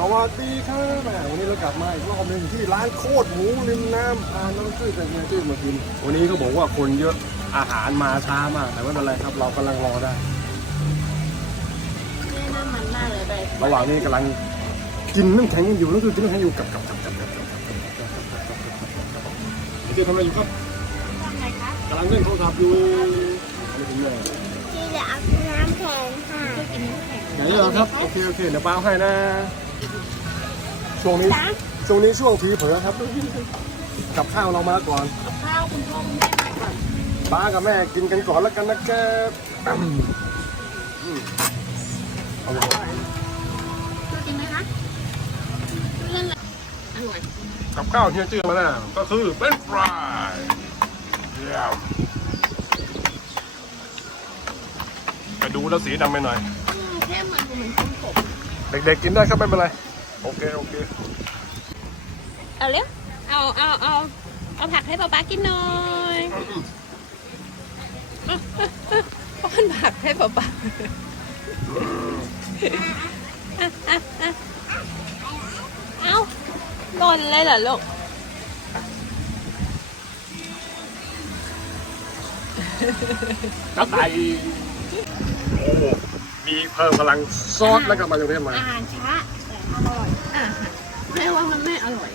สวัสดีครับแหมวันนี้เรากลับมาอีกรอบหนึ่งที่ร้านโคตรหมูริมน้ำอ่าน้องชื่อเป็นไงชื่อมากิน วันนี้ก็บอกว่าคนเยอะอาหารมาช้ามากแต่ไม่เป็นไรครับ เรากำลังรอได้นี่น้ำมันมากเลยไประหว่างนี้กำลังกินน้ำแข็งอยู่แล้วคือกินน้ำแข็งอยู่กับกับกับกับกับกับเจ๊ทำอะไรอยู่ครับทำไงคะกำลังเล่นโทรศัพท์อยู่ไม่ถึงเลยที่จะเอาน้ำแข็งค่ะจะกินน้ำแข็งไหนเหรอครับโอเคโอเคเดี๋ยวป้าเอาให้นะ ช่วงนี้ช่วงนี้ช่วงผีเผลอครับ กับข้าวเรามาก่อนกับข้าวคุณพ่อคุณแม่มาก่อนป้ากับแม่กินกันก่อนแล้วกันนะครับอืมอร่อยชอบกินไหมคะเล่นเลยอร่อยกับข้าวที่จื้อมาแล้วก็คือเป็นฟรายเยี่ยมไปดูแล้วสีดำไปหน่อยอืมแค่เหมือนเหมือนคุณกบ เด็กๆกินได้ครับไม่เป็นไร โอเค โอเค เอาเร็วเอาเอาเอาเอาผักให้ป๊าป๊ากินหน่อยป้อนผักให้ป๊าป๊าอะอะอะเอาหล่นเลยเหรอลูกกระต่ายโอ้โห มีเพิ่มพลังซอสแล้วก็มาจากเทศมา อาหารช้าแต่อร่อยอะแม่ว่ามันไม่อร่อย